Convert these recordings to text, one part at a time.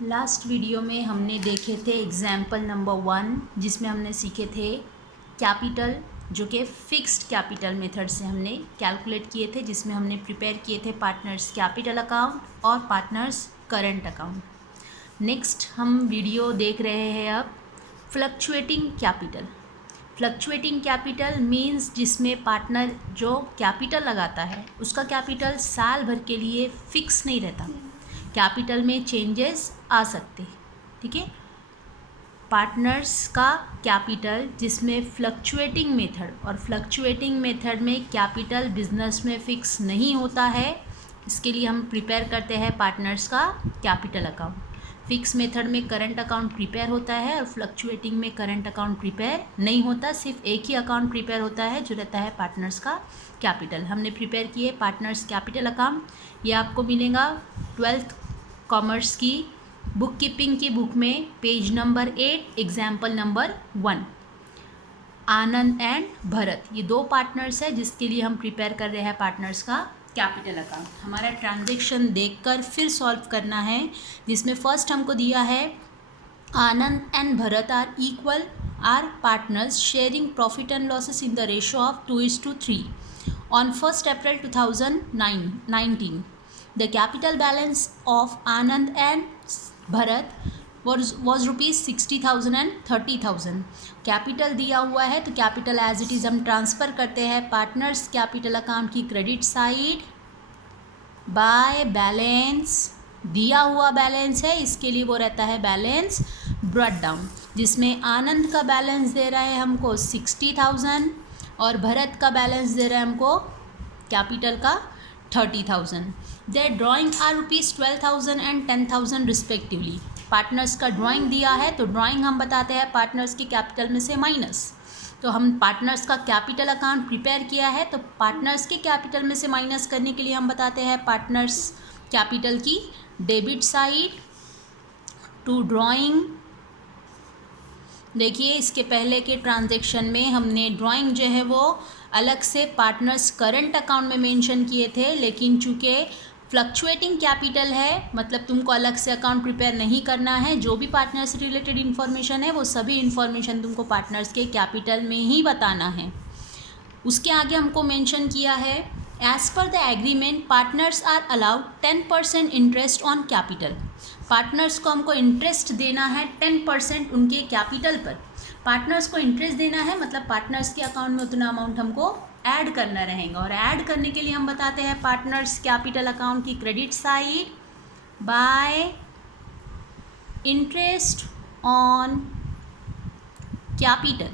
Last video में हमने देखे थे एग्जाम्पल नंबर 1 जिसमें हमने सीखे थे कैपिटल जो कि फिक्स्ड कैपिटल मेथड से हमने कैलकुलेट किए थे, जिसमें हमने प्रिपेयर किए थे पार्टनर्स कैपिटल अकाउंट और पार्टनर्स करंट अकाउंट। नेक्स्ट हम वीडियो देख रहे हैं अब fluctuating capital. Fluctuating capital means जिसमें पार्टनर जो कैपिटल लगाता है उसका कैपिटल साल भर के लिए फिक्स नहीं रहता, कैपिटल में चेंजेस आ सकते। ठीक है, पार्टनर्स का कैपिटल जिसमें फ्लक्चुएटिंग मेथड, और फ्लक्चुएटिंग मेथड में कैपिटल बिजनेस में फिक्स नहीं होता है, इसके लिए हम प्रिपेयर करते हैं पार्टनर्स का कैपिटल अकाउंट। फिक्स मेथड में करंट अकाउंट प्रिपेयर होता है और फ्लक्चुएटिंग में करंट अकाउंट प्रिपेयर नहीं होता, सिर्फ एक ही अकाउंट प्रिपेयर होता है जो रहता है पार्टनर्स का कैपिटल। हमने प्रिपेयर किए पार्टनर्स कैपिटल अकाउंट, ये आपको मिलेगा 12th कॉमर्स की बुक कीपिंग की बुक में page number 8 example number 1। Anand and Bharat, ये दो पार्टनर्स है जिसके लिए हम प्रिपेयर कर रहे हैं पार्टनर्स का कैपिटल अकाउंट। हमारा ट्रांजैक्शन देखकर फिर सॉल्व करना है, जिसमें फर्स्ट हमको दिया है Anand and Bharat are equal are partners sharing profit and losses in the ratio of 2:3 on 1st April 2019। The capital balance of Anand and Bharat was rupees 60,000 and 30,000। Capital दिया हुआ है तो कैपिटल एज इट इज़ हम transfer करते हैं partners capital account की credit side by balance. दिया हुआ बैलेंस है, इसके लिए वो रहता है बैलेंस ब्रॉट डाउन, जिसमें आनंद का बैलेंस दे रहा है हमको 60,000 और भरत का बैलेंस दे रहा है हमको कैपिटल का 30,000। Their drawing are rupees 12,000 and 10,000 respectively. Partners का ड्राइंग दिया है तो ड्राइंग हम बताते हैं पार्टनर्स की कैपिटल में से माइनस। तो हम पार्टनर्स का कैपिटल अकाउंट प्रिपेयर किया है तो पार्टनर्स के कैपिटल में से माइनस करने के लिए हम बताते हैं पार्टनर्स कैपिटल की डेबिट साइड टू ड्राइंग। देखिए, इसके पहले के ट्रांजैक्शन में हमने ड्राइंग जो है वो अलग से पार्टनर्स करंट अकाउंट में मेंशन किए थे, लेकिन चूँकि फ्लक्चुएटिंग कैपिटल है मतलब तुमको अलग से अकाउंट प्रिपेयर नहीं करना है, जो भी पार्टनर्स से रिलेटेड इन्फॉर्मेशन है वो सभी इन्फॉर्मेशन तुमको पार्टनर्स के कैपिटल में ही बताना है। उसके आगे हमको मेंशन किया है as per the agreement partners are allowed 10% interest on capital. Partners को हमको इंटरेस्ट देना है 10% उनके कैपिटल पर। पार्टनर्स को इंटरेस्ट देना है मतलब पार्टनर्स के अकाउंट में उतना अमाउंट हमको ऐड करना रहेगा, और ऐड करने के लिए हम बताते हैं पार्टनर्स कैपिटल अकाउंट की credit side by interest on capital.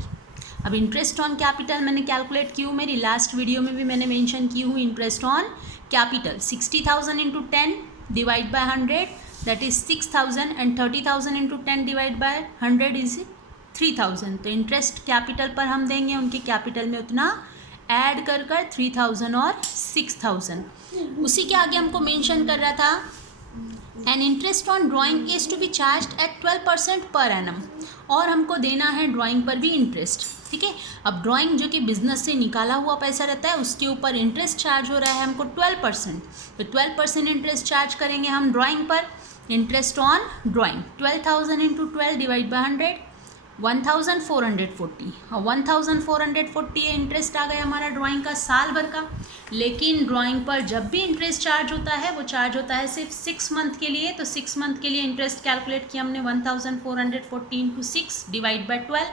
अब इंटरेस्ट ऑन कैपिटल मैंने कैलकुलेट की हूँ, मेरी लास्ट वीडियो में भी मैंने मेंशन की हूँ interest on capital 60,000 into 10 divide by 100 that is 6,000 and 30,000 into 10 divide by 100 is 3,000। तो इंटरेस्ट कैपिटल पर हम देंगे उनके कैपिटल में उतना ऐड कर 3,000 और 6,000। उसी के आगे हमको मेंशन कर रहा था an interest on drawing is to be charge at 12% per annum, और हमको देना है ड्राइंग पर भी इंटरेस्ट। ठीक है, अब ड्राइंग जो कि बिजनेस से निकाला हुआ पैसा रहता है उसके ऊपर इंटरेस्ट चार्ज हो रहा है हमको 12%, तो 12% इंटरेस्ट चार्ज करेंगे हम ड्राइंग पर। Interest on drawing 12,000 into 12 divide by 100 1,440। हाँ, 1,440 इंटरेस्ट आ गया हमारा ड्राइंग का साल भर का। लेकिन ड्राइंग पर जब भी इंटरेस्ट चार्ज होता है वो चार्ज होता है सिर्फ 6 मंथ के लिए। तो 6 मंथ के लिए इंटरेस्ट कैलकुलेट किया हमने 1,440 इंटू 6 डिवाइड बाई 12,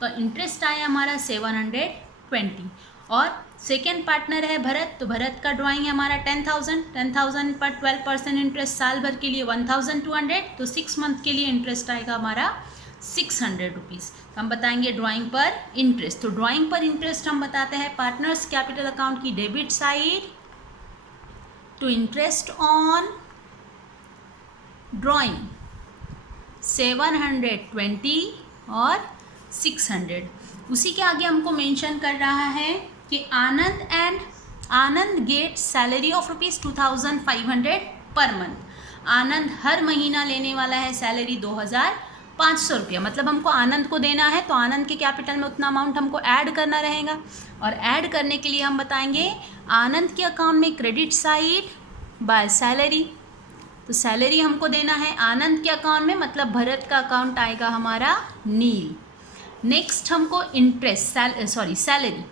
तो इंटरेस्ट आया हमारा 720। और सेकेंड पार्टनर है भरत, तो भरत का ड्राइंग है हमारा 10,000 पर 12% इंटरेस्ट साल भर के लिए 1,200, तो 6 मंथ के लिए इंटरेस्ट आएगा हमारा 600 रुपीज़। हम बताएंगे ड्राइंग पर इंटरेस्ट। तो ड्राइंग पर इंटरेस्ट हम बताते हैं पार्टनर्स कैपिटल अकाउंट की debit side to interest on drawing 720 और 600। उसी के आगे हमको मेंशन कर रहा है कि Anand get salary of rupees 2,500 per month. आनंद हर महीना लेने वाला है सैलरी 2,500 रुपया, मतलब हमको आनंद को देना है तो आनंद के कैपिटल में उतना अमाउंट हमको ऐड करना रहेगा। और ऐड करने के लिए हम बताएंगे आनंद के अकाउंट में क्रेडिट साइड बाय सैलरी। तो सैलरी हमको देना है आनंद के अकाउंट में, मतलब भरत का अकाउंट आएगा हमारा नील। नेक्स्ट हमको इंटरेस्ट सैलरी,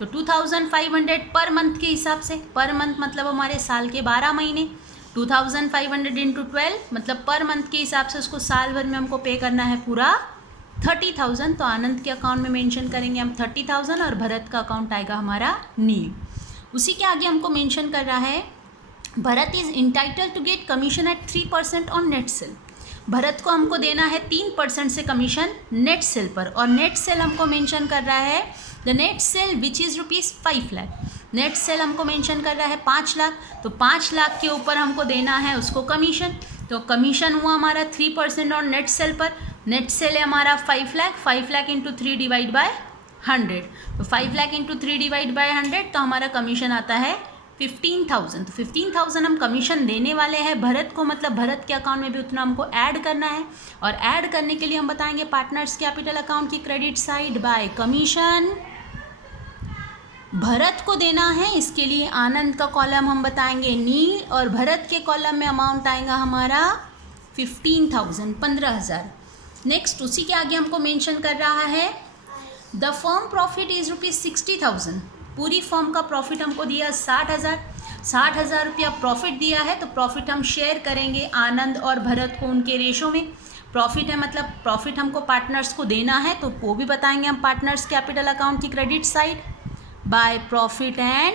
तो 2500 पर मंथ के हिसाब से, पर मंथ मतलब हमारे साल के 12 महीने, 2500 इंटू 12 मतलब पर मंथ के हिसाब से उसको साल भर में हमको पे करना है पूरा 30,000। तो आनंद के अकाउंट में मेंशन करेंगे हम 30,000 और भरत का अकाउंट आएगा हमारा नील। उसी के आगे हमको मेंशन कर रहा है Bharat is entitle to get commission at 3% on net sale. Bharat को हमको देना है 3% से कमीशन नेट सेल पर, और नेट सेल हमको मेंशन कर रहा है the net sale which is ₹5 lakh. Net sale हमको मेंशन कर रहा है 5 लाख, तो 5 लाख के ऊपर हमको देना है उसको कमीशन। तो कमीशन हुआ हमारा 3% और नेट सेल पर। नेट सेल है हमारा 5 lakh, 5 lakh into 3 divide by 100, तो 5 लाख इंटू 3 डिवाइड बाय 100, तो हमारा कमीशन आता है 15,000। तो 15,000 हम कमीशन देने वाले हैं भरत को, मतलब भरत के अकाउंट में भी उतना हमको ऐड करना है। और ऐड करने के लिए हम बताएंगे पार्टनर्स कैपिटल अकाउंट की credit side by commission Bharat को देना है। इसके लिए आनंद का कॉलम हम बताएंगे नील, और भरत के कॉलम में अमाउंट आएगा हमारा 15,000, 15,000। नेक्स्ट उसी के आगे हमको मेंशन कर रहा है द फर्म प्रॉफिट इज़ ₹60,000। पूरी फर्म का प्रॉफिट हमको दिया 60,000 रुपया प्रॉफिट दिया है। तो प्रॉफिट हम शेयर करेंगे आनंद और भरत को उनके रेशो में। प्रॉफिट है मतलब प्रॉफिट हमको पार्टनर्स को देना है, तो वो भी बताएंगे हम पार्टनर्स कैपिटल अकाउंट की credit side by profit and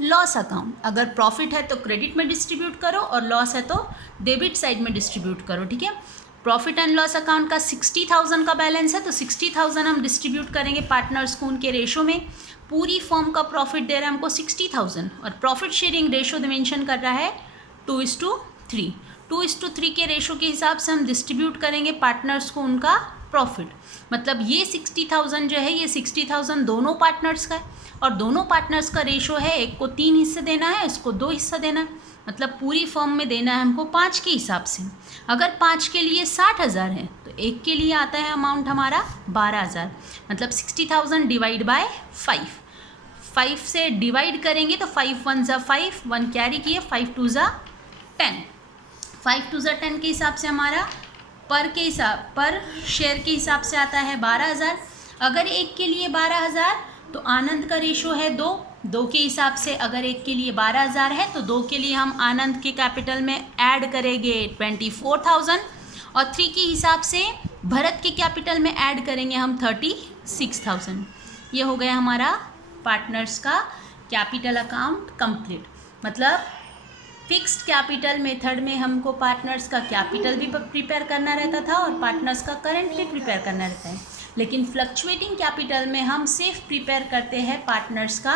loss account. अगर प्रॉफिट है तो क्रेडिट में डिस्ट्रीब्यूट करो और लॉस है तो डेबिट साइड में डिस्ट्रीब्यूट करो, ठीक है। प्रॉफिट एंड लॉस अकाउंट का 60,000 का बैलेंस है, तो 60,000 हम डिस्ट्रीब्यूट करेंगे पार्टनर्स को उनके रेशो में। पूरी फर्म का प्रॉफिट दे रहा है हमको 60,000, और प्रॉफिट शेयरिंग रेशो मेंशन कर रहा है 2:3। 2:3 के रेशो के हिसाब से हम डिस्ट्रीब्यूट करेंगे पार्टनर्स को उनका प्रॉफिट। मतलब ये 60,000 जो है, ये 60,000 दोनों पार्टनर्स का है, और दोनों पार्टनर्स का रेशो है, एक को 3 हिस्से देना है, इसको 2 हिस्सा देना है। मतलब पूरी फर्म में देना है हमको 5 के हिसाब से। अगर 5 के लिए 60,000 है तो एक के लिए आता है अमाउंट हमारा 12,000। मतलब 60,000 डिवाइड बाय 5 से डिवाइड करेंगे तो 5 1 ज़ा 5, 1 कैरी किए, 5 2 ज़ा 10, 5 2 ज़ा 10 के हिसाब से हमारा पर शेयर के हिसाब से आता है 12,000। अगर एक के लिए 12,000 तो आनंद का रेशो है 2 के हिसाब से। अगर एक के लिए 12,000 है तो 2 के लिए हम आनंद के कैपिटल में ऐड करेंगे 24,000, और 3 के हिसाब से भरत के कैपिटल में ऐड करेंगे हम 36,000। ये हो गया हमारा पार्टनर्स का कैपिटल अकाउंट कंप्लीट। मतलब फिक्स्ड कैपिटल मेथड में हमको पार्टनर्स का कैपिटल भी प्रिपेयर करना रहता था और पार्टनर्स का करंट भी प्रिपेयर करना रहता है, लेकिन फ्लक्चुएटिंग कैपिटल में हम सिर्फ प्रिपेयर करते हैं पार्टनर्स का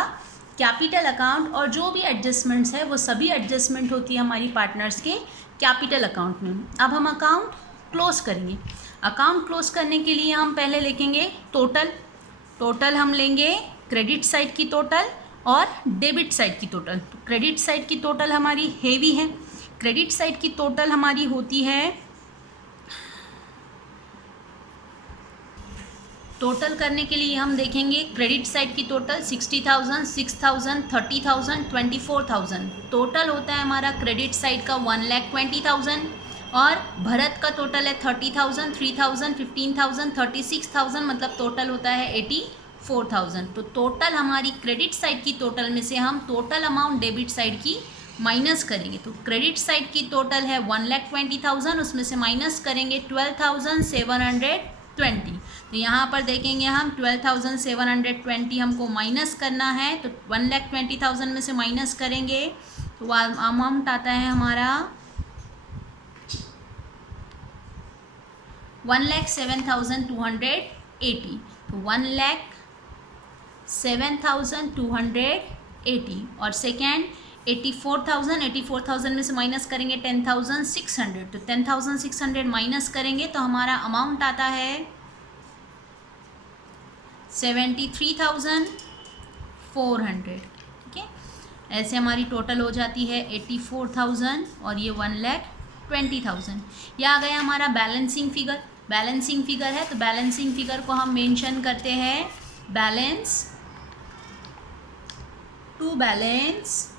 कैपिटल अकाउंट, और जो भी एडजस्टमेंट्स है वो सभी एडजस्टमेंट होती है हमारी पार्टनर्स के कैपिटल अकाउंट में। अब हम अकाउंट क्लोज करेंगे। अकाउंट क्लोज करने के लिए हम पहले लिखेंगे टोटल हम लेंगे क्रेडिट साइड की टोटल और डेबिट साइड की टोटल। तो क्रेडिट साइड की टोटल हमारी हेवी है। क्रेडिट साइड की टोटल हमारी होती है, टोटल करने के लिए हम देखेंगे क्रेडिट साइड की टोटल 60,000, 6,000, 30,000, 24,000। टोटल होता है हमारा क्रेडिट साइड का 1,20,000, और भरत का टोटल है 30,000, 3,000, 15,000, 36,000, मतलब टोटल होता है 84,000। तो टोटल हमारी क्रेडिट साइड की टोटल में से हम टोटल अमाउंट डेबिट साइड की माइनस करेंगे। तो क्रेडिट साइड की टोटल है 1,20,000, उसमें से माइनस करेंगे 12,720। तो यहाँ पर देखेंगे हम 12,720 हमको माइनस करना है, तो 1,20,000 में से माइनस करेंगे तो अमाउंट आता है हमारा 1,07,280। तो 1,07,280, और सेकेंड 84,000 में से माइनस करेंगे 10,600। तो 10,600 माइनस करेंगे तो हमारा अमाउंट आता है 73,400। ठीक है, ऐसे हमारी टोटल हो जाती है 84,000 और ये 1,20,000। यह आ गया हमारा बैलेंसिंग फिगर। बैलेंसिंग फिगर है तो बैलेंसिंग फिगर को हम मेंशन करते हैं बैलेंस टू बैलेंस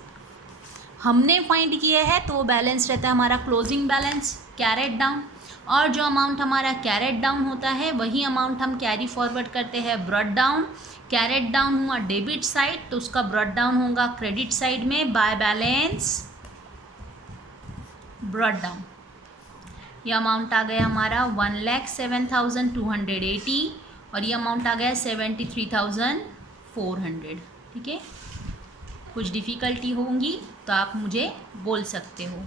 हमने फाइंड किया है तो वो बैलेंस रहता है हमारा क्लोजिंग बैलेंस कैरेट डाउन, और जो अमाउंट हमारा कैरेट डाउन होता है वही अमाउंट हम कैरी फॉरवर्ड करते हैं ब्रॉट डाउन। कैरेट डाउन हुआ डेबिट साइड तो उसका ब्रॉट डाउन होगा क्रेडिट साइड में बाय बैलेंस ब्रॉट डाउन। ये अमाउंट आ गया हमारा 1,07,280 और ये अमाउंट आ गया 73,400। ठीक है, कुछ डिफ़िकल्टी होंगी तो आप मुझे बोल सकते हो।